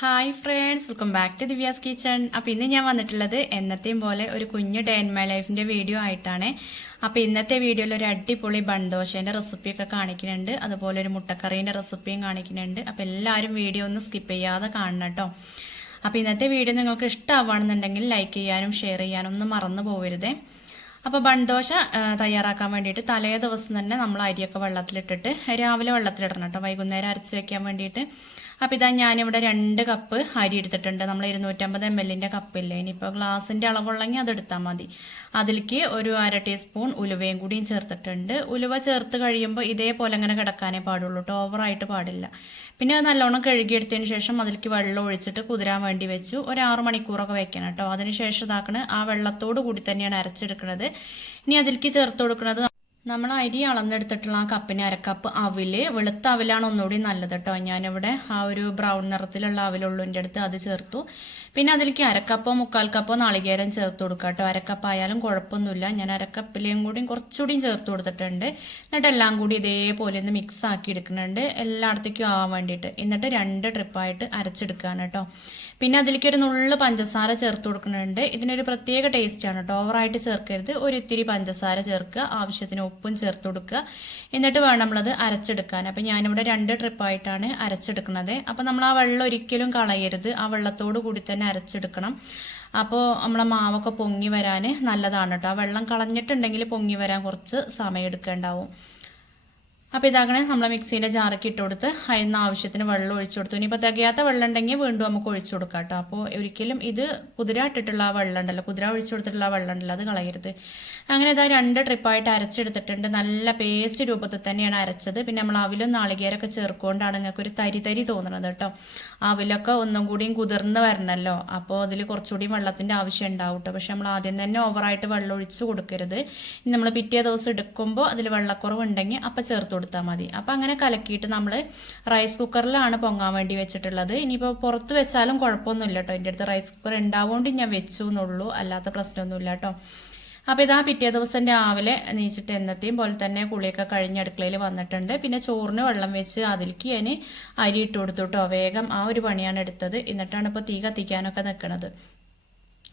Hi friends welcome back to Divya's kitchen അപ്പോൾ ഇന്ന് ഞാൻ വന്നിട്ടുള്ളത് എന്നത്തെയും പോലെ ഒരു കുഞ്ഞു ഡേ ഇൻ മൈ ലൈഫിന്റെ വീഡിയോ ആയിട്ടാണ്. അപ്പോൾ ഇന്നത്തെ വീഡിയോയിൽ ഒരു അടിപൊളി ബൺദോശേന്റെ റെസിപ്പിയൊക്കെ കാണിക്കുന്നുണ്ട്. അതുപോലെ ഒരു മുട്ടക്കറീന്റെ റെസിപ്പിയും കാണിക്കുന്നുണ്ട്. അപ്പോൾ എല്ലാവരും വീഡിയോ ഒന്ന് സ്കിപ്പ് ചെയ്യാതെ കാണണം കേട്ടോ അപ്പോൾ ഇന്നത്തെ വീഡിയോ നിങ്ങൾക്ക് ഇഷ്ടമാവുകയാണെന്നുണ്ടെങ്കിൽ ലൈക്ക് ചെയ്യാനും ഷെയർ ചെയ്യാനും ഒന്നും മറന്നു പോകരുതേ. അപ്പോൾ ബൺദോശ തയ്യാറാക്കാൻ വേണ്ടിയിട്ട് തലേ ദിവസം തന്നെ നമ്മൾ അരിയൊക്കെ വെള്ളത്തിലിട്ടിട്ട് രാവിലെ വെള്ളത്തിലിടണം കേട്ടോ വൈകുന്നേരം അരച്ച് വെക്കാൻ വേണ്ടിയിട്ട്. അപ്പോൾ ഇതാ ഞാനിവിടെ രണ്ട് കപ്പ് അരി എടുത്തിട്ടുണ്ട്. നമ്മൾ ഇരുന്നൂറ്റമ്പത് എം എല്ലിന്റെ കപ്പില്ലേ ഇനിയിപ്പോൾ ഗ്ലാസിന്റെ അളവുള്ളെങ്കിൽ അത് എടുത്താൽ മതി. അതിലേക്ക് ഒരു അര ടീസ്പൂൺ ഉലുവയും കൂടിയും ചേർത്തിട്ടുണ്ട്. ഉലുവ ചേർത്ത് കഴിയുമ്പോൾ ഇതേപോലെ അങ്ങനെ കിടക്കാനേ പാടുള്ളൂ കേട്ടോ ഓവറായിട്ട് പാടില്ല. പിന്നെ അത് നല്ലോണം കഴുകിയെടുത്തതിന് ശേഷം അതിലേക്ക് വെള്ളം ഒഴിച്ചിട്ട് കുതിരാൻ വേണ്ടി വെച്ചു. ഒരു ആറ് മണിക്കൂറൊക്കെ വെക്കണം കേട്ടോ അതിന് ശേഷം ഇതാക്കണ. ആ വെള്ളത്തോട് കൂടി തന്നെയാണ് അരച്ചെടുക്കുന്നത് ഇനി അതിലേക്ക് ചേർത്ത് കൊടുക്കുന്നത് നമ്മൾ അരി അളന്നെടുത്തിട്ടുള്ള ആ കപ്പിന് അരക്കപ്പ് അവിൽ വെളുത്ത അവിലാണ് ഒന്നുകൂടി നല്ലത് കേട്ടോ ഞാനിവിടെ ആ ഒരു ബ്രൗൺ നിറത്തിലുള്ള അവിലുള്ളൂ എന്റെ അടുത്ത് അത് ചേർത്തു. പിന്നെ അതിലേക്ക് അരക്കപ്പോ മുക്കാൽ കപ്പോ നാളികേരം ചേർത്ത് കൊടുക്കുക കേട്ടോ അരക്കപ്പായാലും കുഴപ്പമൊന്നുമില്ല. ഞാൻ അരക്കപ്പിലേയും കൂടിയും കുറച്ചുകൂടിയും ചേർത്ത് കൊടുത്തിട്ടുണ്ട്. എന്നിട്ട് എല്ലാം കൂടി ഇതേപോലെ ഒന്ന് മിക്സ് ആക്കി എടുക്കുന്നുണ്ട്. എല്ലായിടത്തേക്കും ആവാൻ വേണ്ടിയിട്ട്. എന്നിട്ട് രണ്ട് ട്രിപ്പായിട്ട് അരച്ചെടുക്കുകയാണ് കേട്ടോ പിന്നെ അതിലേക്ക് ഒരു നുള്ള പഞ്ചസാര ചേർത്ത് കൊടുക്കുന്നുണ്ട്. ഇതിനൊരു പ്രത്യേക ടേസ്റ്റ് ആണ് കേട്ടോ ഓവറായിട്ട് ചേർക്കരുത്. ഒരു ഇത്തിരി പഞ്ചസാര ചേർക്കുക. ആവശ്യത്തിന് ഉപ്പും ചേർത്ത് കൊടുക്കുക. എന്നിട്ട് വേണം നമ്മളത് അരച്ചെടുക്കാൻ. അപ്പം ഞാനിവിടെ രണ്ട് ട്രിപ്പായിട്ടാണ് അരച്ചെടുക്കുന്നത്. അപ്പം നമ്മൾ ആ വെള്ളം ഒരിക്കലും കളയരുത്. ആ വെള്ളത്തോട് കൂടി തന്നെ അരച്ചെടുക്കണം. അപ്പോൾ നമ്മളെ മാവൊക്കെ പൊങ്ങി വരാൻ നല്ലതാണ് കേട്ടോ ആ വെള്ളം കളഞ്ഞിട്ടുണ്ടെങ്കിൽ പൊങ്ങി വരാൻ കുറച്ച് സമയം എടുക്കേണ്ടാവും. അപ്പോൾ ഇതാകണേ നമ്മൾ മിക്സീന്റെ ജാറൊക്കെ ഇട്ട് കൊടുത്ത് അതിന് ആവശ്യത്തിന് വെള്ളം ഒഴിച്ചു കൊടുത്തു. ഇനിയിപ്പോൾ തികയാത്ത വെള്ളം ഉണ്ടെങ്കിൽ വീണ്ടും നമുക്ക് ഒഴിച്ചു കൊടുക്കാം കേട്ടോ. അപ്പോൾ ഒരിക്കലും ഇത് കുതിര ഇട്ടിട്ടുള്ള ആ വെള്ളം ഉണ്ടല്ലോ കുതിര ഒഴിച്ചു കൊടുത്തിട്ടുള്ള ആ വെള്ളം ഉണ്ടല്ലോ അത് കളയരുത്. അങ്ങനെ ഇതാ രണ്ട് ട്രിപ്പായിട്ട് അരച്ചെടുത്തിട്ടുണ്ട്. നല്ല പേസ്റ്റ് രൂപത്തിൽ തന്നെയാണ് അരച്ചത്. പിന്നെ നമ്മൾ അവിലും നാളികേരൊക്കെ ചേർക്കുകൊണ്ടാണ് നിങ്ങൾക്ക് ഒരു തരി തരി തോന്നുന്നത് കേട്ടോ. അവിലൊക്കെ ഒന്നും കൂടിയും കുതിർന്ന് വരണമല്ലോ അപ്പോൾ അതിൽ കുറച്ചുകൂടി വെള്ളത്തിന്റെ ആവശ്യം ഉണ്ടാവും കേട്ടോ. പക്ഷെ നമ്മൾ ആദ്യം തന്നെ ഓവറായിട്ട് വെള്ളം ഒഴിച്ചു കൊടുക്കരുത്. ഇനി നമ്മൾ പിറ്റേ ദിവസം എടുക്കുമ്പോൾ അതിൽ വെള്ളക്കുറവ് ഉണ്ടെങ്കിൽ അപ്പം ചേർത്ത് കൊടുത്താൽ മതി. അപ്പം അങ്ങനെ കലക്കിയിട്ട് നമ്മൾ റൈസ് കുക്കറിലാണ് പൊങ്ങാൻ വേണ്ടി വെച്ചിട്ടുള്ളത്. ഇനിയിപ്പോൾ പുറത്ത് വെച്ചാലും കുഴപ്പമൊന്നുമില്ല കേട്ടോ. എന്റെ അടുത്ത് റൈസ് കുക്കർ ഉണ്ടാവുകൊണ്ട് ഞാൻ വെച്ചു എന്നുള്ളൂ അല്ലാത്ത പ്രശ്നമൊന്നുമില്ല കേട്ടോ. അപ്പോൾ ഇതാ പിറ്റേ ദിവസം രാവിലെ നീച്ചിട്ട് എന്നത്തെയും പോലെ തന്നെ കുളിയൊക്കെ കഴിഞ്ഞ് അടുക്കളയിൽ വന്നിട്ടുണ്ട്. പിന്നെ ചോറിന് വെള്ളം വെച്ച് അതിലേക്ക് ഞാൻ അരി ഇട്ട് കൊടുത്തു കേട്ടോ. വേഗം ആ ഒരു പണിയാണ് എടുത്തത്. എന്നിട്ടാണ് ഇപ്പോൾ തീ കത്തിക്കാനൊക്കെ നിൽക്കുന്നത്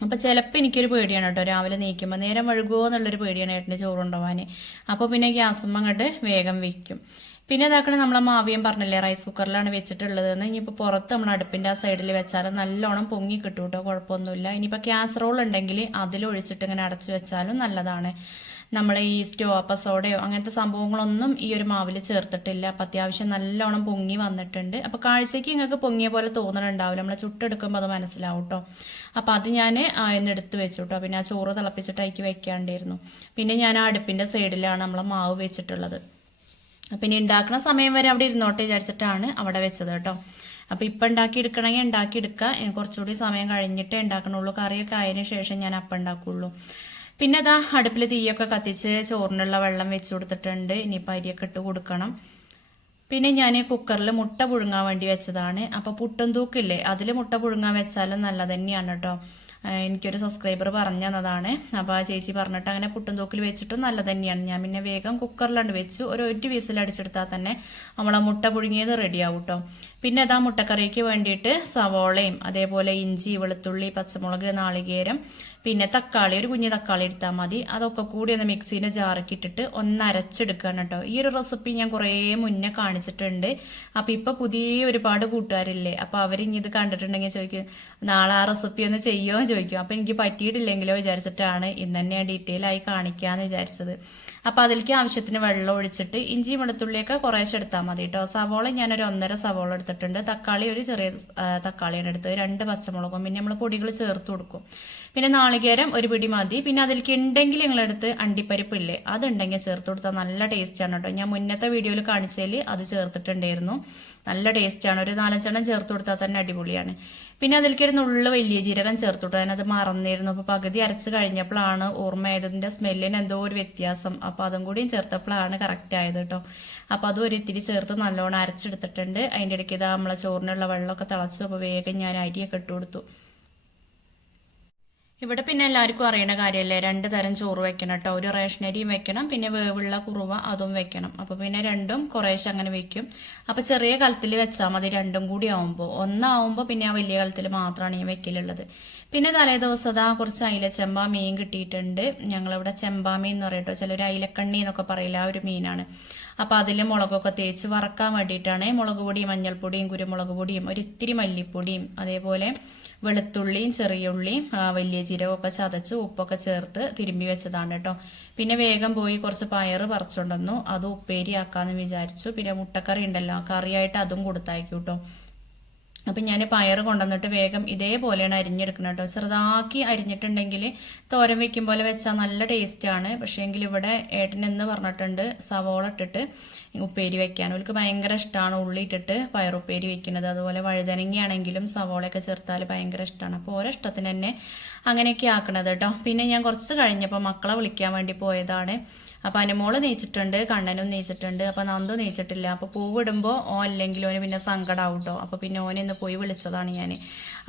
അപ്പോൾ ചിലപ്പോൾ എനിക്കൊരു പേടിയാണ് കേട്ടോ രാവിലെ നീക്കുമ്പോൾ നേരം വഴുകുമോ എന്നുള്ളൊരു പേടിയാണ് ഏട്ടന്റെ ചോറ് കൊണ്ടുപോകാൻ അപ്പോൾ പിന്നെ ഗ്യാസും അങ്ങോട്ട് വേഗം വെക്കും. പിന്നെ ഇതാക്കണ നമ്മളെ മാവിയം പറഞ്ഞില്ലേ റൈസ് കുക്കറിലാണ് വെച്ചിട്ടുള്ളതെന്ന്. ഇനിയിപ്പോൾ പുറത്ത് നമ്മൾ അടുപ്പിന്റെ ആ സൈഡിൽ വെച്ചാൽ നല്ലോണം പൊങ്ങി കിട്ടും കേട്ടോ കുഴപ്പമൊന്നുമില്ല. ഇനിയിപ്പോൾ കാസറോൾ ഉണ്ടെങ്കിൽ അതിലൊഴിച്ചിട്ട് ഇങ്ങനെ അടച്ചു വെച്ചാലും നല്ലതാണ്. നമ്മൾ ഈ സ്റ്റോ അപ്പ സോഡയോ അങ്ങനത്തെ സംഭവങ്ങളൊന്നും ഈ ഒരു മാവിൽ ചേർത്തിട്ടില്ല. അപ്പം അത്യാവശ്യം നല്ലോണം പൊങ്ങി വന്നിട്ടുണ്ട്. അപ്പോൾ കാഴ്ചയ്ക്ക് നിങ്ങൾക്ക് പൊങ്ങിയ പോലെ തോന്നണുണ്ടാവില്ല നമ്മൾ ചുട്ടെടുക്കുമ്പോൾ അത് മനസ്സിലാവും കേട്ടോ അപ്പം അത് ഞാൻ എന്നെടുത്ത് വെച്ചു കേട്ടോ പിന്നെ ആ ചോറ് തിളപ്പിച്ചിട്ട് അതിക്ക് വെക്കാണ്ടായിരുന്നു പിന്നെ ഞാൻ ആ അടുപ്പിന്റെ സൈഡിലാണ് നമ്മളെ മാവ് വെച്ചിട്ടുള്ളത്. പിന്നെ ഉണ്ടാക്കുന്ന സമയം വരെ അവിടെ ഇരുന്നോട്ടെ വിചാരിച്ചിട്ടാണ് അവിടെ വെച്ചത് കേട്ടോ അപ്പോൾ ഇപ്പം ഉണ്ടാക്കി എടുക്കണമെങ്കിൽ ഉണ്ടാക്കി എടുക്കുക കുറച്ചുകൂടി സമയം കഴിഞ്ഞിട്ടേ ഉണ്ടാക്കണുള്ളൂ കറിയൊക്കെ ആയതിനു ശേഷം ഞാൻ അപ്പം പിന്നെ അതാ അടുപ്പിൽ തീയൊക്കെ കത്തിച്ച് ചോറിനുള്ള വെള്ളം വെച്ച് കൊടുത്തിട്ടുണ്ട്. ഇനിയിപ്പോൾ അരിയൊക്കെ ഇട്ട് കൊടുക്കണം. പിന്നെ ഞാൻ കുക്കറിൽ മുട്ട പുഴുങ്ങാൻ വേണ്ടി വെച്ചതാണ്. അപ്പോൾ പുട്ടും തൂക്കില്ലേ? അതിൽ മുട്ട പുഴുങ്ങാൻ വെച്ചാലും നല്ലത് തന്നെയാണ് കേട്ടോ എനിക്കൊരു സബ്സ്ക്രൈബർ പറഞ്ഞു തന്നതാണ്. അപ്പോൾ ആ ചേച്ചി പറഞ്ഞിട്ട് അങ്ങനെ പുട്ടും തൂക്കിൽ വെച്ചിട്ടും നല്ലത് തന്നെയാണ്. ഞാൻ പിന്നെ വേഗം കുക്കറിലാണ് വെച്ചു. ഒരു ഒറ്റ വീസിൽ അടിച്ചെടുത്താൽ തന്നെ നമ്മളെ മുട്ട പുഴുങ്ങിയത് റെഡിയാവും കേട്ടോ പിന്നെ അതാ മുട്ടക്കറിക്ക് വേണ്ടിയിട്ട് സവോളയും അതേപോലെ ഇഞ്ചി വെളുത്തുള്ളി പച്ചമുളക് നാളികേരം പിന്നെ തക്കാളി ഒരു കുഞ്ഞു തക്കാളി എടുത്താൽ മതി. അതൊക്കെ കൂടി ഒന്ന് മിക്സീന്റെ ജാറൊക്കെ ഇട്ടിട്ട് ഒന്ന് അരച്ചെടുക്കണം കേട്ടോ. ഈ ഒരു റെസിപ്പി ഞാൻ കുറേ മുന്നേ കാണിച്ചിട്ടുണ്ട്. അപ്പോൾ ഇപ്പോൾ പുതിയ ഒരുപാട് കൂട്ടുകാരില്ലേ അവർ ഇനി ഇത് കണ്ടിട്ടുണ്ടെങ്കിൽ ചോദിക്കും നാളെ ആ റെസിപ്പി ഒന്ന് ചെയ്യുമോ ചോദിക്കും. അപ്പോൾ എനിക്ക് പറ്റിയിട്ടില്ലെങ്കിലോ വിചാരിച്ചിട്ടാണ് ഇന്ന് തന്നെ ഡീറ്റെയിൽ ആയി കാണിക്കാമെന്ന് വിചാരിച്ചത്. അപ്പോൾ അതിലേക്ക് ആവശ്യത്തിന് വെള്ളം ഒഴിച്ചിട്ട് ഇഞ്ചി വെളുത്തുള്ളിയൊക്കെ കുറേശ്ശെ എടുത്താൽ മതി കേട്ടോ. സവോള ഞാനൊരു ഒന്നര സവോള എടുത്തിട്ടുണ്ട്. തക്കാളി ഒരു ചെറിയ തക്കാളിയാണ് എടുത്തത്. രണ്ട് പച്ചമുളകും. പിന്നെ നമ്മൾ പൊടികൾ ചേർത്ത് കൊടുക്കും. പിന്നെ നാളികേരം ഒരു പിടി മതി. പിന്നെ അതിലേക്ക് ഉണ്ടെങ്കിൽ നിങ്ങളെടുത്ത് അണ്ടിപ്പരിപ്പില്ലേ അതുണ്ടെങ്കിൽ ചേർത്ത് കൊടുത്താൽ നല്ല ടേസ്റ്റാണ് കേട്ടോ ഞാൻ മുന്നത്തെ വീഡിയോയിൽ കാണിച്ചതിൽ അത് ചേർത്തിട്ടുണ്ടായിരുന്നു. നല്ല ടേസ്റ്റാണ് ഒരു നാലഞ്ചെണ്ണം ചേർത്ത് കൊടുത്താൽ തന്നെ അടിപൊളിയാണ്. പിന്നെ അതിലേക്ക് ഒരു നുള്ളു വലിയ ജീരകം ചേർത്ത് കൊടുത്തു. അതിനത് മറന്നിരുന്നു. അപ്പോൾ പകുതി അരച്ച് കഴിഞ്ഞപ്പോഴാണ് ഓർമ്മയായതിന്റെ സ്മെല്ലിന് എന്തോ ഒരു വ്യത്യാസം. അപ്പോൾ അതും കൂടിയും ചേർത്തപ്പോഴാണ് കറക്റ്റ് ആയത് കേട്ടോ അപ്പോൾ അതും ഒരു ഇത്തിരി ചേർത്ത് നല്ലോണം അരച്ചെടുത്തിട്ടുണ്ട്. അതിന്റെ ഇടയ്ക്ക് ഇതാ നമ്മളെ ചോറിനുള്ള വെള്ളമൊക്കെ തിളച്ചു. അപ്പോൾ വേഗം ഞാൻ അരിയൊക്കെ ഇട്ട് കൊടുത്തു. ഇവിടെ പിന്നെ എല്ലാവർക്കും അറിയണ കാര്യമല്ലേ രണ്ട് തരം ചോറ് വെക്കണം കേട്ടോ. ഒരു റേഷനരിയും വെക്കണം പിന്നെ വേവുള്ള കുറുവ അതും വെക്കണം. അപ്പോൾ പിന്നെ രണ്ടും കുറേശ്ശെ അങ്ങനെ വെക്കും. അപ്പോൾ ചെറിയ കലത്തിൽ വെച്ചാൽ മതി രണ്ടും കൂടി ആവുമ്പോൾ ഒന്നാവുമ്പോൾ പിന്നെ ആ വലിയ കലത്തിൽ മാത്രമാണ് ഈ വെക്കലുള്ളത്. പിന്നെ തലേ ദിവസം കുറച്ച് കുറച്ച് ചെമ്പാ മീൻ കിട്ടിയിട്ടുണ്ട്. ഞങ്ങളിവിടെ ചെമ്പാമീൻ എന്ന് പറയട്ടോ ചിലർ അയിലക്കണ്ണി എന്നൊക്കെ പറയില്ല ആ ഒരു മീനാണ്. അപ്പോൾ അതിൽ മുളകൊക്കെ തേച്ച് വറക്കാൻ വേണ്ടിയിട്ടാണ് മുളക് പൊടിയും മഞ്ഞൾപ്പൊടിയും കുരുമുളക് പൊടിയും ഒരിത്തിരി മല്ലിപ്പൊടിയും അതേപോലെ വെളുത്തുള്ളിയും ചെറിയ ഉള്ളിയും വലിയ ജീരകമൊക്കെ ചതച്ച് ഉപ്പൊക്കെ ചേർത്ത് തിരുമ്പി വെച്ചതാണ് കേട്ടോ. പിന്നെ വേഗം പോയി കുറച്ച് പയറ് പറിച്ചുകൊണ്ടുവന്നു അത് ഉപ്പേരിയാക്കാന്ന് വിചാരിച്ചു. പിന്നെ മുട്ടക്കറി ഉണ്ടല്ലോ കറിയായിട്ട് അതും കൊടുത്തയക്കും അപ്പം ഞാൻ പയർ കൊണ്ടുവന്നിട്ട് വേഗം ഇതേപോലെയാണ് അരിഞ്ഞെടുക്കുന്നത് കേട്ടോ. ചെറുതാക്കി അരിഞ്ഞിട്ടുണ്ടെങ്കിൽ തോരൻ വെക്കും പോലെ വെച്ചാൽ നല്ല ടേസ്റ്റാണ് പക്ഷേ എങ്കിൽ ഇവിടെ ഏട്ടൻ എന്ന് പറഞ്ഞിട്ടുണ്ട് സവോള ഇട്ടിട്ട് ഉപ്പേരി വെക്കാൻ. അവർക്ക് ഭയങ്കര ഇഷ്ടമാണ് ഉള്ളി ഇട്ടിട്ട് പയറുപ്പേരി വെക്കുന്നത്. അതുപോലെ വഴുതനങ്ങയാണെങ്കിലും സവോളയൊക്കെ ചേർത്താൽ ഭയങ്കര ഇഷ്ടമാണ് അപ്പോൾ ഓരോ ഇഷ്ടത്തിന് തന്നെ അങ്ങനെയൊക്കെ ആക്കണത് കേട്ടോ. പിന്നെ ഞാൻ കുറച്ച് കഴിഞ്ഞപ്പോൾ മക്കളെ വിളിക്കാൻ വേണ്ടി പോയതാണ്. അപ്പോൾ അനുമോൾ നീച്ചിട്ടുണ്ട് കണ്ണനും നീച്ചിട്ടുണ്ട് അപ്പോൾ നന്ദു നീച്ചിട്ടില്ല. അപ്പോൾ പൂവിടുമ്പോൾ ഓ അല്ലെങ്കിൽ ഓന് പിന്നെ സങ്കടമാവും കേട്ടോ അപ്പോൾ പിന്നെ ഓനെ ഇന്ന് പോയി വിളിച്ചതാണ് ഞാൻ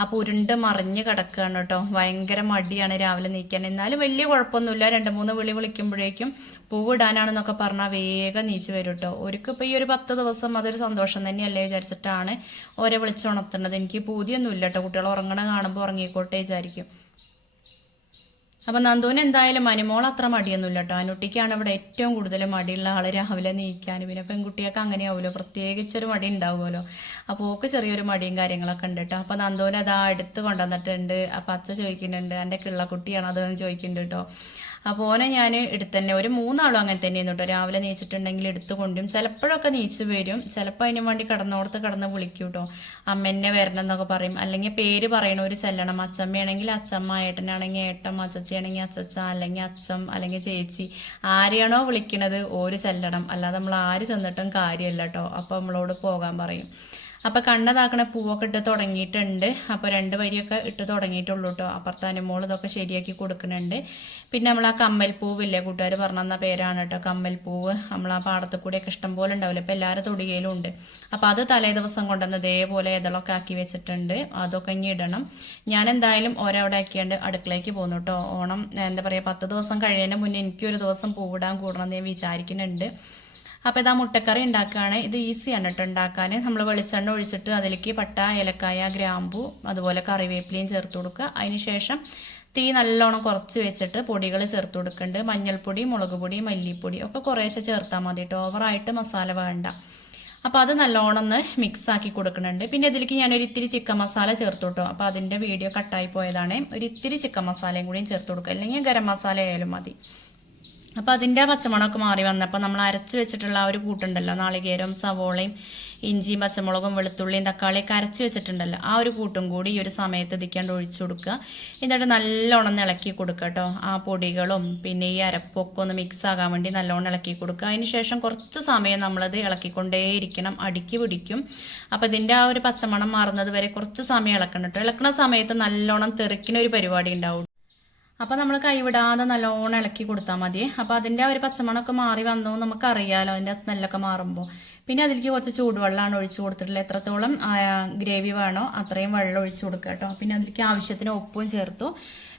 അപ്പോൾ ഉരുണ്ട് മറിഞ്ഞ് കിടക്കുകയാണ് കേട്ടോ. ഭയങ്കര മടിയാണ് രാവിലെ നീക്കാൻ. എന്നാലും വലിയ കുഴപ്പമൊന്നുമില്ല. രണ്ട് മൂന്ന് വിളി വിളിക്കുമ്പോഴേക്കും പൂവിടാനാണെന്നൊക്കെ പറഞ്ഞാൽ വേഗം നീച്ച് വരും കേട്ടോ. ഇപ്പൊ ഈ ഒരു പത്ത് ദിവസം അതൊരു സന്തോഷം തന്നെയല്ലേ വിചാരിച്ചിട്ടാണ് ഓരെ വിളിച്ചുണർത്തുന്നത്. എനിക്ക് പൂതിയൊന്നുമില്ല കേട്ടോ. കുട്ടികൾ ഉറങ്ങണ കാണുമ്പോൾ ഉറങ്ങിക്കോട്ടെ വിചാരിക്കും. അപ്പം നന്ദുവിന് എന്തായാലും മനുമോൾ അത്ര മടിയൊന്നുമില്ല കേട്ടോ അനുട്ടിക്കാണ് ഇവിടെ ഏറ്റവും കൂടുതൽ മടിയുള്ള ആൾ രാവിലെ നീക്കാനും പിന്നെ പെൺകുട്ടിയൊക്കെ അങ്ങനെയാവുമല്ലോ പ്രത്യേകിച്ചൊരു മടി ഉണ്ടാവുമല്ലോ. അപ്പോൾ ഓക്ക് ചെറിയൊരു മടിയും കാര്യങ്ങളൊക്കെ ഉണ്ട് കേട്ടോ അപ്പം നന്ദുവിന് അതാ എടുത്ത് കൊണ്ടുവന്നിട്ടുണ്ട്. അപ്പം അച്ഛ ചോദിക്കുന്നുണ്ട് എന്റെ കിള്ളക്കുട്ടിയാണ്? അതെന്ന് ചോദിക്കുന്നുണ്ട് കേട്ടോ അപ്പോൾ ഓനെ ഞാൻ എടുത്തന്നെ. ഒരു മൂന്നാളും അങ്ങനെ തന്നെ കേട്ടോ രാവിലെ നീച്ചിട്ടുണ്ടെങ്കിൽ എടുത്തു കൊണ്ടും ചിലപ്പോഴൊക്കെ നീച്ച് വരും. ചിലപ്പോൾ അതിന് വേണ്ടി കടന്നോടത്ത് കടന്ന് വിളിക്കും കേട്ടോ അമ്മേനെ വരണം എന്നൊക്കെ പറയും. അല്ലെങ്കിൽ പേര് പറയണ ഒരു ചെല്ലണം. അച്ചമ്മയാണെങ്കിൽ അച്ചമ്മ ഏട്ടനാണെങ്കിൽ ഏട്ടം അച്ചച്ചയാണെങ്കിൽ അച്ചച്ച അല്ലെങ്കിൽ അച്ഛം അല്ലെങ്കിൽ ചേച്ചി. ആരെയാണോ വിളിക്കണത് ഓര് ചെല്ലണം. അല്ലാതെ നമ്മൾ ആര് ചെന്നിട്ടും കാര്യമല്ല കേട്ടോ അപ്പോൾ നമ്മളോട് പോകാൻ പറയും. അപ്പൊ കണ്ണതാക്കണ പൂവൊക്കെ ഇട്ട് തുടങ്ങിയിട്ടുണ്ട്. അപ്പോൾ രണ്ട് വരിയൊക്കെ ഇട്ട് തുടങ്ങിയിട്ടുള്ളൂ കേട്ടോ അപ്പുറത്തെ അനുമോൾ ഇതൊക്കെ ശരിയാക്കി കൊടുക്കുന്നുണ്ട്. പിന്നെ നമ്മൾ ആ കമ്മൽ പൂവില്ലേ കൂട്ടുകാർ പറഞ്ഞ പേരാണ് കേട്ടോ കമ്മൽ പൂവ് നമ്മൾ ആ പാടത്ത് കൂടെയൊക്കെ ഇഷ്ടം പോലെ ഉണ്ടാവില്ല? ഇപ്പൊ എല്ലാവരും തൊടികയിലും ഉണ്ട്. അപ്പൊ അത് തലേ ദിവസം കൊണ്ടുവന്ന് ഇതേപോലെ ഇതളൊക്കെ ആക്കി വെച്ചിട്ടുണ്ട്. അതൊക്കെ ഇനി ഇടണം. ഞാൻ എന്തായാലും ഒരവിടെ ആക്കിയാണ്ട് അടുക്കളയ്ക്ക് പോകുന്നു കേട്ടോ ഓണം എന്താ പറയാ പത്ത് ദിവസം കഴിയുന്നതിന് മുന്നേ എനിക്കൊരു ദിവസം പൂവിടാൻ കൂടണം എന്ന് ഞാൻ വിചാരിക്കുന്നുണ്ട്. അപ്പോൾ ഇതാ മുട്ടക്കറി ഉണ്ടാക്കുകയാണ്. ഇത് ഈസിയാണ് കേട്ടോ ഉണ്ടാക്കാൻ നമ്മൾ വെളിച്ചെണ്ണ ഒഴിച്ചിട്ട് അതിലേക്ക് പട്ട ഏലക്കായ ഗ്രാമ്പു അതുപോലെ കറിവേപ്പിലയും ചേർത്ത് കൊടുക്കുക. അതിന് ശേഷം തീ നല്ലോണം കുറച്ച് വെച്ചിട്ട് പൊടികൾ ചേർത്ത് കൊടുക്കുന്നുണ്ട് മഞ്ഞൾപ്പൊടി മുളക് പൊടി മല്ലിപ്പൊടി ഒക്കെ കുറേശ്ശെ ചേർത്താൽ മതി കേട്ടോ ഓവറായിട്ട് മസാല വേണ്ട. അപ്പോൾ അത് നല്ലോണം ഒന്ന് മിക്സ് ആക്കി കൊടുക്കുന്നുണ്ട് പിന്നെ ഇതിലേക്ക് ഞാനൊരു ഇത്തിരി ചിക്കൻ മസാല ചേർത്ത് കേട്ടോ അപ്പോൾ അതിന്റെ വീഡിയോ കട്ടായി പോയതാണ്. ഒരു ഇത്തിരി ചിക്കൻ മസാലയും കൂടിയും ചേർത്ത് കൊടുക്കുക. അല്ലെങ്കിൽ ഗരം മസാല ആയാലും മതി. അപ്പോൾ അതിന്റെ പച്ചമുളകൊക്കെ മാറി വന്നപ്പോൾ നമ്മൾ അരച്ച് വെച്ചിട്ടുള്ള ആ ഒരു കൂട്ടുണ്ടല്ലോ നാളികേരം സവോളയും ഇഞ്ചിയും പച്ചമുളകും വെളുത്തുള്ളിയും തക്കാളിയൊക്കെ അരച്ച് വെച്ചിട്ടുണ്ടല്ലോ. ആ ഒരു കൂട്ടും കൂടി ഈ ഒരു സമയത്ത് ഇതിക്കാണ്ട് ഒഴിച്ചു കൊടുക്കുക. എന്നിട്ട് നല്ലോണം ഇളക്കി കൊടുക്കുക കേട്ടോ. ആ പൊടികളും പിന്നെ ഈ അരപ്പൊക്കെ ഒന്ന് മിക്സ് ആകാൻ വേണ്ടി നല്ലോണം ഇളക്കി കൊടുക്കുക. അതിന് ശേഷം കുറച്ച് സമയം നമ്മളത് ഇളക്കിക്കൊണ്ടേയിരിക്കണം. അടുക്കി പിടിക്കും. അപ്പോൾ ഇതിന്റെ ആ ഒരു പച്ചമണം മാറുന്നത് വരെ കുറച്ച് സമയം ഇളക്കണം കേട്ടോ. ഇളക്കുന്ന സമയത്ത് നല്ലോണം തെറിക്കുന്ന ഒരു പരിപാടി ഉണ്ടാവും. അപ്പോൾ നമ്മൾ കൈവിടാതെ നല്ലോണം ഇളക്കി കൊടുത്താൽ മതി. അപ്പോൾ അതിന്റെ ഒരു പച്ചമണമൊക്കെ മാറി വന്നു നമുക്കറിയാലോ അതിന്റെ സ്മെല്ലൊക്കെ മാറുമ്പോൾ പിന്നെ അതിലേക്ക് കുറച്ച് ചൂടുവെള്ളമാണ് ഒഴിച്ച് കൊടുത്തിട്ടുള്ളത്. എത്രത്തോളം ഗ്രേവി വേണോ അത്രയും വെള്ളം ഒഴിച്ച് കൊടുക്കുക കേട്ടോ. പിന്നെ അതിലേക്ക് ആവശ്യത്തിന് ഉപ്പും ചേർത്തു.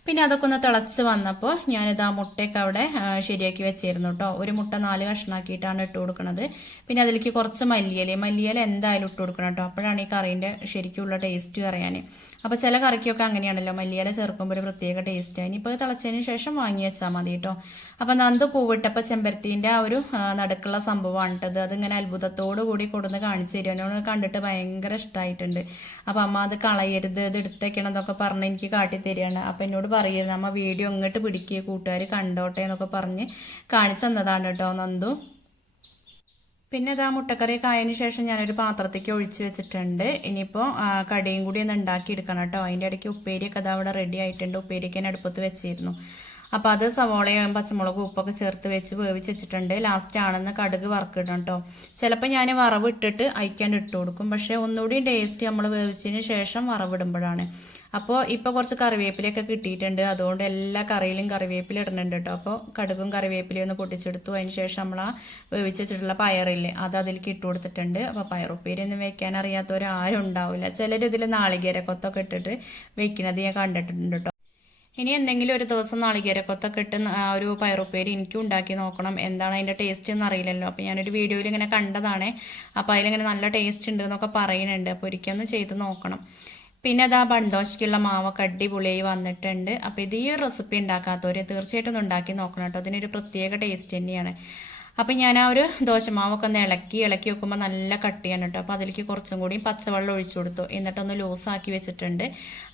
പിന്നെ അതൊക്കെ ഒന്ന് തിളച്ച് വന്നപ്പോൾ ഞാനിത് ആ മുട്ടയൊക്കെ അവിടെ ശരിയാക്കി വെച്ചിരുന്നു കേട്ടോ. ഒരു മുട്ട നാല് കഷ്ണാക്കിയിട്ടാണ് ഇട്ട് കൊടുക്കുന്നത് പിന്നെ അതിലേക്ക് കുറച്ച് മല്ലിയില. മല്ലിയില എന്തായാലും ഇട്ട് കൊടുക്കണം കേട്ടോ. അപ്പോഴാണ് ഈ കറീന്റെ ശരിക്കുള്ള ടേസ്റ്റ് അറിയാൻ അപ്പോൾ ചില കറിക്കൊക്കെ അങ്ങനെയാണല്ലോ മല്ലിയില ചേർക്കുമ്പോൾ ഒരു പ്രത്യേക ടേസ്റ്റ് ഇനിയിപ്പോൾ തിളച്ചതിന് ശേഷം വാങ്ങി വെച്ചാൽ മതി കേട്ടോ അപ്പോൾ നന്ദു പൂവിട്ടപ്പോൾ ചെമ്പരത്തിന്റെ ആ ഒരു നടക്കുള്ള സംഭവമാണ് കേട്ടത് അതിങ്ങനെ അത്ഭുതത്തോടു കൂടി കൊടുന്ന് കാണിച്ചു തരും. എന്നോട് കണ്ടിട്ട് ഭയങ്കര ഇഷ്ടമായിട്ടുണ്ട് അപ്പോൾ അമ്മ അത് കളയരുത് ഇത് എടുത്തേക്കണം എന്നൊക്കെ പറഞ്ഞ് എനിക്ക് കാട്ടി തരികയാണ്. അപ്പോൾ എന്നോട് പറയുന്നത് അമ്മ വീഡിയോ ഇങ്ങോട്ട് പിടിക്കുക കൂട്ടുകാർ കണ്ടോട്ടെ എന്നൊക്കെ പറഞ്ഞ് കാണിച്ചു തന്നതാണ് കേട്ടോ നന്ദു. പിന്നെ ഇതാ മുട്ടക്കറി ആയതിനു ശേഷം ഞാനൊരു പാത്രത്തേക്ക് ഒഴിച്ച് വെച്ചിട്ടുണ്ട്. ഇനിയിപ്പോൾ കടിയും കൂടി ഒന്ന് ഉണ്ടാക്കിയെടുക്കണം കേട്ടോ. അതിന്റെ ഇടയ്ക്ക് ഉപ്പേരിയൊക്കെ അതവിടെ റെഡി ആയിട്ടുണ്ട്. ഉപ്പേരിയൊക്കെ ഞാൻ അടുപ്പത്ത് വെച്ചിരുന്നു. അപ്പോൾ അത് സവോളയും പച്ചമുളകും ഉപ്പൊക്കെ ചേർത്ത് വെച്ച് വേവിച്ച് വെച്ചിട്ടുണ്ട് ലാസ്റ്റ് ആണെന്ന് കടുക് വറക്കിടണം കേട്ടോ ചിലപ്പോൾ ഞാൻ വറവ് ഇട്ടിട്ട് അയക്കാണ്ട് ഇട്ട് കൊടുക്കും. പക്ഷേ ഒന്നുകൂടി ടേസ്റ്റ് നമ്മൾ വേവിച്ചതിന് ശേഷം വറവിടുമ്പോഴാണ് അപ്പോൾ ഇപ്പോൾ കുറച്ച് കറിവേപ്പിലയൊക്കെ കിട്ടിയിട്ടുണ്ട്. അതുകൊണ്ട് എല്ലാ കറിയിലും കറിവേപ്പില ഇടുന്നുണ്ട് കേട്ടോ അപ്പോൾ കടുകും കറിവേപ്പിലയും ഒന്ന് പൊട്ടിച്ചെടുത്തു. അതിന് ശേഷം നമ്മൾ ആ വേവിച്ച് വെച്ചിട്ടുള്ള പയറില്ലേ അത് അതിലേക്ക് ഇട്ട് കൊടുത്തിട്ടുണ്ട്. അപ്പോൾ പയറുപ്പേരൊന്നും വെക്കാൻ അറിയാത്തവരാരും ഉണ്ടാവില്ല. ചിലർ ഇതിൽ നാളികേര കൊത്തൊക്കെ ഇട്ടിട്ട് വെക്കുന്നത് ഞാൻ കണ്ടിട്ടുണ്ട് കേട്ടോ ഇനി എന്തെങ്കിലും ഒരു ദിവസം നാളികേരക്കൊത്തൊക്കെ ഇട്ട് ആ ഒരു പയറുപ്പേരി എനിക്കും ഉണ്ടാക്കി നോക്കണം. എന്താണ് അതിന്റെ ടേസ്റ്റ് എന്ന് അറിയില്ലല്ലോ. അപ്പോൾ ഞാനൊരു വീഡിയോയിൽ ഇങ്ങനെ കണ്ടതാണ്. അപ്പോൾ അതിലിങ്ങനെ നല്ല ടേസ്റ്റ് ഉണ്ട് എന്നൊക്കെ പറയുന്നുണ്ട്. അപ്പോൾ ഒരിക്കലൊന്ന് ചെയ്ത് നോക്കണം. പിന്നെ അതാ ബൺദോശയ്ക്കുള്ള മാവൊക്കെ അടിപൊളിയായി വന്നിട്ടുണ്ട്. അപ്പോൾ ഇത് ഈ റെസിപ്പി ഉണ്ടാക്കാത്തവർ തീർച്ചയായിട്ടും ഒന്ന് ഉണ്ടാക്കി നോക്കണം കേട്ടോ. അതിനൊരു പ്രത്യേക ടേസ്റ്റ് തന്നെയാണ്. അപ്പം ഞാൻ ആ ഒരു ദോശമാവൊക്കെ ഒന്ന് ഇളക്കി ഇളക്കി വെക്കുമ്പോൾ നല്ല കട്ടിയാണ് കേട്ടോ അപ്പോൾ അതിലേക്ക് കുറച്ചും കൂടി പച്ചവെള്ളം ഒഴിച്ചു കൊടുത്തു. എന്നിട്ടൊന്ന് ലൂസാക്കി വെച്ചിട്ടുണ്ട്.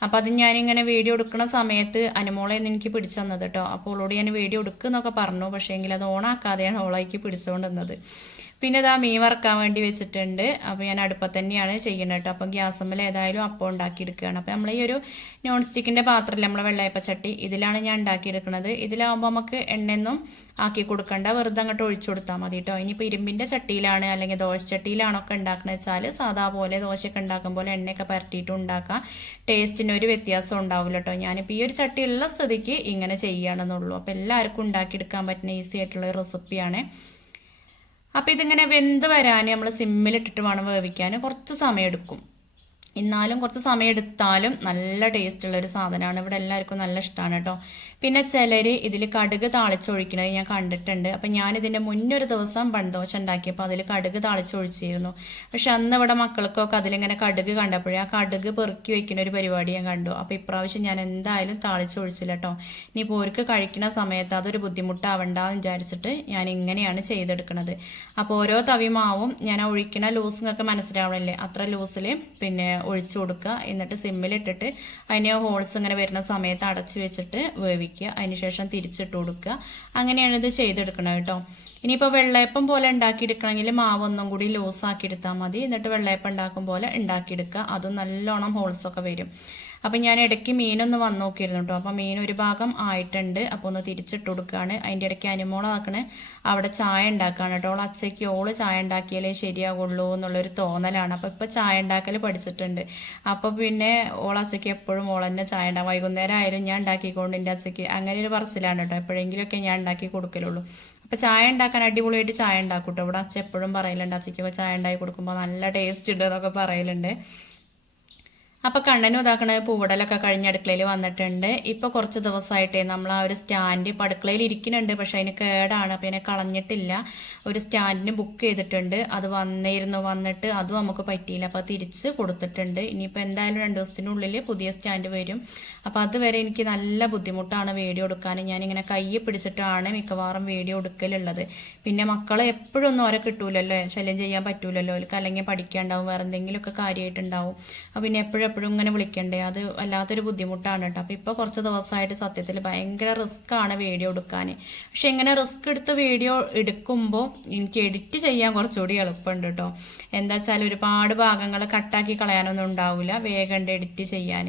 അപ്പോൾ അത് ഞാനിങ്ങനെ വീഡിയോ എടുക്കുന്ന സമയത്ത് അനുമോളെ എനിക്ക് പിടിച്ചു തന്നത് കേട്ടോ അപ്പോൾ ഓളോട് ഞാൻ വീഡിയോ എടുക്കുന്നൊക്കെ പറഞ്ഞു. പക്ഷേ എങ്കിൽ അത് ഓണാക്കാതെയാണ് ഓളേക്ക് പിടിച്ചുകൊണ്ടിരുന്നത് പിന്നെ ഇതാ മീൻ വറക്കാൻ വേണ്ടി വെച്ചിട്ടുണ്ട്. അപ്പോൾ ഞാൻ അടുപ്പത്ത് തന്നെയാണ് ചെയ്യുന്നത് കേട്ടോ അപ്പം ഗ്യാസമ്മൽ ഏതായാലും അപ്പം ഉണ്ടാക്കിയെടുക്കുകയാണ്. അപ്പോൾ നമ്മൾ ഈ ഒരു നോൺ സ്റ്റിക്കിന്റെ പാത്രത്തിൽ നമ്മളെ വെള്ളയപ്പ ചട്ടി ഇതിലാണ് ഞാൻ ഉണ്ടാക്കിയെടുക്കുന്നത്. ഇതിലാവുമ്പോൾ നമുക്ക് എണ്ണയൊന്നും ആക്കി കൊടുക്കണ്ട. വെറുതെ അങ്ങോട്ട് ഒഴിച്ചു കൊടുത്താൽ മതി കേട്ടോ ഇനിയിപ്പോൾ ഇരുമ്പിന്റെ ചട്ടിയിലാണ് അല്ലെങ്കിൽ ദോശ ചട്ടിയിലാണോ ഒക്കെ ഉണ്ടാക്കുന്നത് വെച്ചാൽ സാധാ പോലെ ദോശയൊക്കെ ഉണ്ടാക്കുമ്പോൾ എണ്ണയൊക്കെ പരട്ടിയിട്ട് ഉണ്ടാക്കാം. ടേസ്റ്റിന് ഒരു വ്യത്യാസം ഉണ്ടാവില്ല കേട്ടോ ഞാനിപ്പോൾ ഈ ഒരു ചട്ടിയുള്ള സ്ഥിതിക്ക് ഇങ്ങനെ ചെയ്യുകയാണെന്നുള്ളൂ. അപ്പോൾ എല്ലാവർക്കും ഉണ്ടാക്കിയെടുക്കാൻ പറ്റുന്ന ഈസി ആയിട്ടുള്ള റെസിപ്പിയാണ്. അപ്പോൾ ഇതിങ്ങനെ വെന്ത് വരാൻ നമ്മൾ സിമ്മിലിട്ടിട്ട് വേണം വേവിക്കാൻ കുറച്ച് സമയം എടുക്കും എന്നാലും കുറച്ച് സമയം എടുത്താലും നല്ല ടേസ്റ്റുള്ള ഒരു സാധനമാണ്. ഇവിടെ എല്ലാവർക്കും നല്ല ഇഷ്ടമാണ് കേട്ടോ പിന്നെ ചിലർ ഇതിൽ കടുക് താളിച്ചൊഴിക്കണത് ഞാൻ കണ്ടിട്ടുണ്ട്. അപ്പം ഞാനിതിന്റെ മുന്നൊരു ദിവസം ബൺദോശ ഉണ്ടാക്കിയപ്പോൾ അതിൽ കടുക് താളിച്ചൊഴിച്ചിരുന്നു. പക്ഷെ അന്ന് ഇവിടെ മക്കൾക്കൊക്കെ അതിലിങ്ങനെ കടുക് കണ്ടപ്പോഴേ ആ കടുക് പെറുക്കി വെക്കുന്ന ഒരു പരിപാടി ഞാൻ കണ്ടു. അപ്പോൾ ഇപ്രാവശ്യം ഞാൻ എന്തായാലും താളിച്ചൊഴിച്ചില്ല കേട്ടോ ഇനി പോർക്ക് കഴിക്കുന്ന സമയത്ത് അതൊരു ബുദ്ധിമുട്ടാവണ്ടെന്ന് വിചാരിച്ചിട്ട് ഞാൻ ഇങ്ങനെയാണ് ചെയ്തെടുക്കുന്നത് അപ്പോൾ ഓരോ തവി മാവും ഞാൻ ഒഴിക്കുന്ന ലൂസിനൊക്കെ മനസ്സിലാവണല്ലേ? അത്ര ലൂസിൽ പിന്നെ ഒഴിച്ചു കൊടുക്കുക. എന്നിട്ട് സിമ്മിലിട്ടിട്ട് അതിന് ഹോൾസ് ഇങ്ങനെ വരുന്ന സമയത്ത് അടച്ചു വെച്ചിട്ട് വേവിക്കുക. അതിനുശേഷം തിരിച്ചിട്ട് കൊടുക്കുക. അങ്ങനെയാണ് ഇത് ചെയ്തെടുക്കണം കേട്ടോ. ഇനിയിപ്പോൾ വെള്ളയപ്പം പോലെ ഉണ്ടാക്കിയെടുക്കണമെങ്കിൽ മാവ് ഒന്നും കൂടി ലൂസ് ആക്കി എടുത്താൽ മതി. എന്നിട്ട് വെള്ളയപ്പം ഉണ്ടാക്കും പോലെ ഉണ്ടാക്കിയെടുക്കുക. അതും നല്ലോണം ഹോൾസൊക്കെ വരും. അപ്പം ഞാൻ ഇടയ്ക്ക് മീനൊന്ന് വന്നു നോക്കിയിരുന്നു കേട്ടോ അപ്പം മീൻ ഒരു ഭാഗം ആയിട്ടുണ്ട്. അപ്പോൾ ഒന്ന് തിരിച്ചിട്ട് കൊടുക്കുകയാണ് അതിന്റെ ഇടയ്ക്ക് അനുമോളാക്കണ്. അവിടെ ചായ ഉണ്ടാക്കുകയാണ് കേട്ടോ ഓൾ അച്ചയ്ക്ക് ഓൾ ചായ ഉണ്ടാക്കിയാലേ ശരിയാകുള്ളൂ എന്നുള്ളൊരു തോന്നലാണ്. അപ്പോൾ ഇപ്പോൾ ചായ ഉണ്ടാക്കൽ പഠിച്ചിട്ടുണ്ട്. അപ്പോൾ പിന്നെ ഓൾ അച്ചയ്ക്ക് എപ്പോഴും ഓൾ തന്നെ ചായ ഉണ്ടാകും വൈകുന്നേരം ആയാലും ഞാൻ ഉണ്ടാക്കിക്കൊണ്ട് എന്റെ അച്ചയ്ക്ക് അങ്ങനെ ഒരു പറച്ചിലാണ് കേട്ടോ എപ്പോഴെങ്കിലുമൊക്കെ ഞാൻ ഉണ്ടാക്കി കൊടുക്കലുള്ളൂ. അപ്പോൾ ചായ ഉണ്ടാക്കാൻ അടിപൊളിയായിട്ട് ചായ ഉണ്ടാക്കും കേട്ടോ ഇവിടെ അച്ഛ എപ്പോഴും പറയലുണ്ട്. അച്ചയ്ക്ക് ചായ ഉണ്ടാക്കി കൊടുക്കുമ്പോൾ നല്ല ടേസ്റ്റ് ഉണ്ട് എന്നൊക്കെ പറയലുണ്ട്. അപ്പോൾ കണ്ണനും ഇതാക്കണ പൂവിടലൊക്കെ കഴിഞ്ഞ അടുക്കളയിൽ വന്നിട്ടുണ്ട്. ഇപ്പോൾ കുറച്ച് ദിവസമായിട്ടേ നമ്മൾ ആ ഒരു സ്റ്റാൻഡ് ഇപ്പം അടുക്കളയിൽ ഇരിക്കുന്നുണ്ട്. പക്ഷെ അതിന് കേടാണ്. അപ്പോൾ അതിനെ കളഞ്ഞിട്ടില്ല. ഒരു സ്റ്റാൻഡിന് ബുക്ക് ചെയ്തിട്ടുണ്ട്. അത് വന്നിരുന്നു വന്നിട്ട് അതും നമുക്ക് പറ്റിയില്ല. അപ്പോൾ തിരിച്ച് കൊടുത്തിട്ടുണ്ട്. ഇനിയിപ്പോൾ എന്തായാലും രണ്ട് ദിവസത്തിനുള്ളിൽ പുതിയ സ്റ്റാൻഡ് വരും. അപ്പോൾ അതുവരെ എനിക്ക് നല്ല ബുദ്ധിമുട്ടാണ് വീഡിയോ എടുക്കാൻ ഞാനിങ്ങനെ കൈ പിടിച്ചിട്ടാണ് മിക്കവാറും വീഡിയോ എടുക്കലുള്ളത്. പിന്നെ മക്കളെ എപ്പോഴും ഒന്നും അവരെ കിട്ടൂലല്ലോ. ശല്യം ചെയ്യാൻ പറ്റൂലല്ലോ. അവർക്ക് അല്ലെങ്കിൽ പഠിക്കാണ്ടാവും. വേറെ എന്തെങ്കിലുമൊക്കെ കാര്യമായിട്ടുണ്ടാവും അപ്പോൾ പിന്നെ എപ്പോഴും എപ്പോഴും ഇങ്ങനെ വിളിക്കണ്ടേ? അത് വല്ലാത്തൊരു ബുദ്ധിമുട്ടാണ് കേട്ടോ. അപ്പോൾ ഇപ്പോൾ കുറച്ച് ദിവസമായിട്ട് സത്യത്തിൽ ഭയങ്കര ആണ് വീഡിയോ എടുക്കാൻ പക്ഷെ ഇങ്ങനെ റിസ്ക് എടുത്ത് വീഡിയോ എടുക്കുമ്പോൾ എനിക്ക് എഡിറ്റ് ചെയ്യാൻ കുറച്ചുകൂടി എളുപ്പമുണ്ട് കേട്ടോ. എന്താ വെച്ചാൽ ഒരുപാട് ഭാഗങ്ങൾ കട്ടാക്കി കളയാനൊന്നും ഉണ്ടാവില്ല വേഗം എഡിറ്റ് ചെയ്യാൻ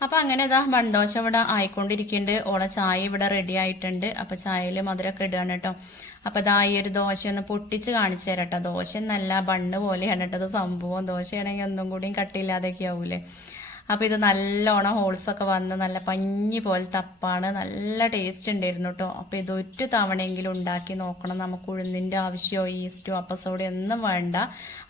അപ്പോൾ അങ്ങനെ ഇതാ ബണ്ടോശ ഇവിടെ ആയിക്കൊണ്ടിരിക്കുന്നുണ്ട് ഓളെ ചായ ഇവിടെ റെഡി ആയിട്ടുണ്ട്. അപ്പോൾ ചായയിൽ മധുരമൊക്കെ ഇടുകയാണ് കേട്ടോ. അപ്പോൾ ഇതാ ഈ ഒരു ദോശ ഒന്ന് പൊട്ടിച്ച് കാണിച്ചു തരാം ദോശ എന്നല്ല ബണ്ണ് പോലെയാണ് കേട്ടത് സംഭവം. ദോശയാണെങ്കിൽ ഒന്നും കൂടിയും കട്ടിയില്ലാതെയൊക്കെ ആവൂലേ. അപ്പോൾ ഇത് നല്ലോണം ഹോൾസൊക്കെ വന്ന് നല്ല പഞ്ഞി പോലെ തപ്പാണ്. നല്ല ടേസ്റ്റ് ഉണ്ടായിരുന്നു കേട്ടോ. അപ്പോൾ ഇത് ഒറ്റ തവണയെങ്കിലും ഉണ്ടാക്കി നോക്കണം. നമുക്ക് ഉഴുന്നിന്റെ ആവശ്യമോ ഈസ്റ്റോ അപ്പസോഡോ ഒന്നും വേണ്ട.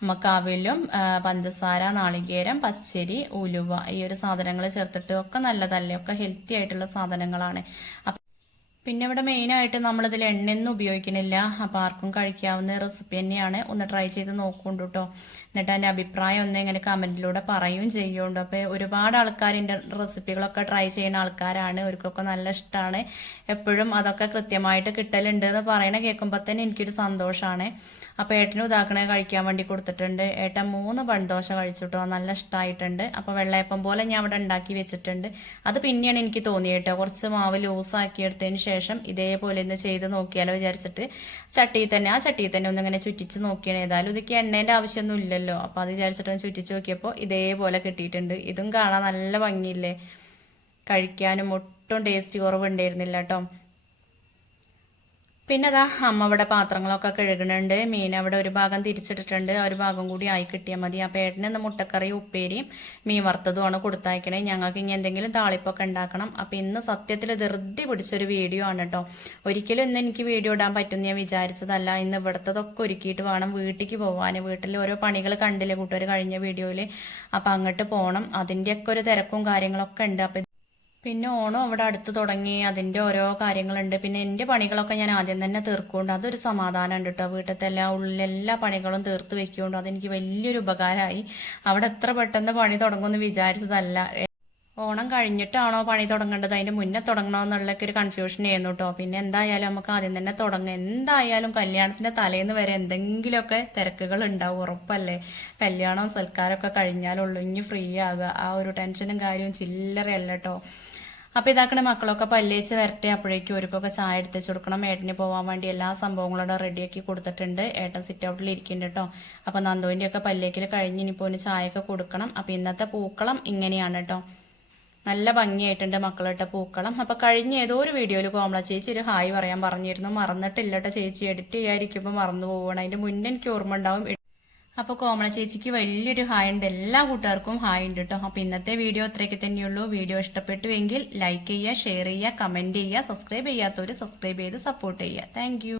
നമുക്ക് അവലും പഞ്ചസാര നാളികേരം പച്ചരി ഉലുവ ഈ ഒരു സാധനങ്ങൾ ചേർത്തിട്ട് ഒക്കെ നല്ലതല്ലേ? ഒക്കെ ഹെൽത്തി ആയിട്ടുള്ള സാധനങ്ങളാണ്. പിന്നെ ഇവിടെ നമ്മൾ നമ്മളിതിൽ എണ്ണയൊന്നും ഉപയോഗിക്കുന്നില്ല. അപ്പോൾ ആർക്കും കഴിക്കാവുന്ന റെസിപ്പി തന്നെയാണ്. ഒന്ന് ട്രൈ ചെയ്ത് നോക്കുന്നുണ്ട് കേട്ടോ എന്നിട്ട് അഭിപ്രായം ഒന്ന് ഇങ്ങനെ കമന്റിലൂടെ പറയുകയും ചെയ്യുന്നുണ്ട്. അപ്പോൾ ഒരുപാട് ആൾക്കാർ എന്റെ റെസിപ്പികളൊക്കെ ട്രൈ ചെയ്യുന്ന ആൾക്കാരാണ്. അവർക്കൊക്കെ നല്ല ഇഷ്ടമാണ് എപ്പോഴും അതൊക്കെ കൃത്യമായിട്ട് കിട്ടലുണ്ട് എന്ന് പറയണ കേൾക്കുമ്പോൾ തന്നെ എനിക്കൊരു സന്തോഷമാണ് അപ്പോൾ ഏട്ടന് ഉദാഹരണം കഴിക്കാൻ വേണ്ടി കൊടുത്തിട്ടുണ്ട്. ഏട്ടൻ മൂന്ന് പൺദോശ കഴിച്ചിട്ടോ നല്ല ഇഷ്ടമായിട്ടുണ്ട് അപ്പോൾ വെള്ളയപ്പം പോലെ ഞാൻ അവിടെ ഉണ്ടാക്കി വെച്ചിട്ടുണ്ട്. അത് പിന്നെയാണ് എനിക്ക് തോന്നിയേട്ടോ കുറച്ച് മാവ് ലൂസാക്കിയെടുത്തതിന് ശേഷം ഇതേപോലെ ഒന്ന് ചെയ്ത് നോക്കിയാലോ വിചാരിച്ചിട്ട് ചട്ടിയിൽ തന്നെ ആ ചട്ടിയിൽ തന്നെ ഒന്നിങ്ങനെ ചുറ്റിച്ച് നോക്കിയാണ്. ഏതായാലും ഇതൊക്കെ എണ്ണേന്റെ ആവശ്യമൊന്നും ഇല്ലല്ലോ. അപ്പോൾ അത് വിചാരിച്ചിട്ട് ചുറ്റിച്ച് നോക്കിയപ്പോൾ ഇതേപോലെ കിട്ടിയിട്ടുണ്ട്. ഇതും കാണാൻ നല്ല ഭംഗിയില്ലേ? കഴിക്കാനും ഒട്ടും ടേസ്റ്റ് കുറവുണ്ടായിരുന്നില്ല കേട്ടോ പിന്നെ അതാ അമ്മ അവിടെ പാത്രങ്ങളൊക്കെ കഴുകുന്നുണ്ട് മീൻ അവിടെ ഒരു ഭാഗം തിരിച്ചിട്ടിട്ടുണ്ട്. ഒരു ഭാഗം കൂടി ആയി കിട്ടിയാൽ മതി. അപ്പോൾ ഏട്ടന് മുട്ടക്കറി ഉപ്പേരിയും മീൻ വറുത്തതുമാണ് കൊടുത്തയക്കണേ. ഞങ്ങൾക്ക് ഇനി എന്തെങ്കിലും താളിപ്പൊക്കെ ഉണ്ടാക്കണം. അപ്പോൾ ഇന്ന് സത്യത്തിൽ ധൃതി പിടിച്ചൊരു വീഡിയോ ആണ് കേട്ടോ ഒരിക്കലും ഇന്ന് എനിക്ക് വീഡിയോ ഇടാൻ പറ്റും ഞാൻ വിചാരിച്ചതല്ല. ഇന്ന് ഇവിടുത്തതൊക്കെ ഒരുക്കിയിട്ട് വേണം വീട്ടിലേക്ക് പോകാൻ വീട്ടിൽ ഓരോ പണികൾ കണ്ടില്ലേ കൂട്ടുകാർ കഴിഞ്ഞ വീഡിയോയിൽ അപ്പോൾ അങ്ങോട്ട് പോകണം അതിന്റെയൊക്കെ ഒരു തിരക്കും കാര്യങ്ങളൊക്കെ ഉണ്ട്. അപ്പോൾ പിന്നെ ഓണം അവിടെ അടുത്ത് തുടങ്ങി അതിന്റെ ഓരോ കാര്യങ്ങളുണ്ട്. പിന്നെ എന്റെ പണികളൊക്കെ ഞാൻ ആദ്യം തന്നെ തീർക്കുകൊണ്ട് അതൊരു സമാധാനം ഉണ്ട് കേട്ടോ വീട്ടിലത്തെ എല്ലാ ഉള്ളിലെല്ലാ പണികളും തീർത്ത് വെക്കുകൊണ്ട് അതെനിക്ക് വലിയൊരു ഉപകാരമായി. അവിടെ എത്ര പെട്ടെന്ന് പണി തുടങ്ങുമെന്ന് വിചാരിച്ചതല്ല. ഓണം കഴിഞ്ഞിട്ടാണോ പണി തുടങ്ങേണ്ടത്? അതിന്റെ മുന്നേ തുടങ്ങണോ എന്നുള്ളൊക്കെ ഒരു കൺഫ്യൂഷൻ ആയിരുന്നു കേട്ടോ പിന്നെ എന്തായാലും നമുക്ക് ആദ്യം തന്നെ തുടങ്ങാം. എന്തായാലും കല്യാണത്തിന്റെ തലേന്ന് വരെ എന്തെങ്കിലുമൊക്കെ തിരക്കുകൾ ഉണ്ടാവും ഉറപ്പല്ലേ? കല്യാണവും സൽക്കാരമൊക്കെ കഴിഞ്ഞാലുള്ളൂ ഇനി ഫ്രീ ആകുക ആ ഒരു ടെൻഷനും കാര്യവും ചില്ലറയല്ല കേട്ടോ അപ്പൊ ഇതാക്കണ മക്കളൊക്കെ പല്ലേച്ച് വരട്ടെ അപ്പോഴേക്കും ഒരുക്കൊക്കെ ചായ എടുത്തേച്ച് കൊടുക്കണം. ഏട്ടന് പോവാൻ വേണ്ടി എല്ലാ സംഭവങ്ങളും റെഡിയാക്കി കൊടുത്തിട്ടുണ്ട്. ഏട്ടൻ സിറ്റ് ഔട്ടിൽ ഇരിക്കുന്നുണ്ട് കേട്ടോ. അപ്പൊ നന്ദുവിന്റെ ഒക്കെ പല്ലേക്കിൽ കഴിഞ്ഞ് ഇനിയിപ്പോ ഒന്ന് ചായയൊക്കെ കൊടുക്കണം. അപ്പൊ ഇന്നത്തെ പൂക്കളം ഇങ്ങനെയാണ് കേട്ടോ. നല്ല ഭംഗിയായിട്ടുണ്ട് മക്കളിട്ട പൂക്കളം. അപ്പൊ കഴിഞ്ഞ ഏതോ ഒരു വീഡിയോയിൽ കോമള ചേച്ചി ഒരു ഹായ് പറയാൻ പറഞ്ഞിരുന്നു. മറന്നിട്ടില്ല ചേച്ചി. എഡിറ്റ് ചെയ്യാതിരിക്കുമ്പോൾ മറന്നു പോവുകയാണ് അതിന്റെ മുന്നേ എനിക്ക് ഓർമ്മ ഉണ്ടാവും. അപ്പൊ കോമള ചേച്ചിക്ക് വലിയൊരു ഹായ് ഉണ്ട്. എല്ലാ കൂട്ടുകാർക്കും ഹായ് ഉണ്ട് കേട്ടോ അപ്പൊ ഇന്നത്തെ വീഡിയോ അത്രയൊക്കെ തന്നെയുള്ളൂ. വീഡിയോ ഇഷ്ടപ്പെട്ടുവെങ്കിൽ ലൈക്ക് ചെയ്യുക ഷെയർ ചെയ്യുക കമന്റ് ചെയ്യുക സബ്സ്ക്രൈബ് ചെയ്യാത്തവർ സബ്സ്ക്രൈബ് ചെയ്ത് സപ്പോർട്ട് ചെയ്യുക. താങ്ക്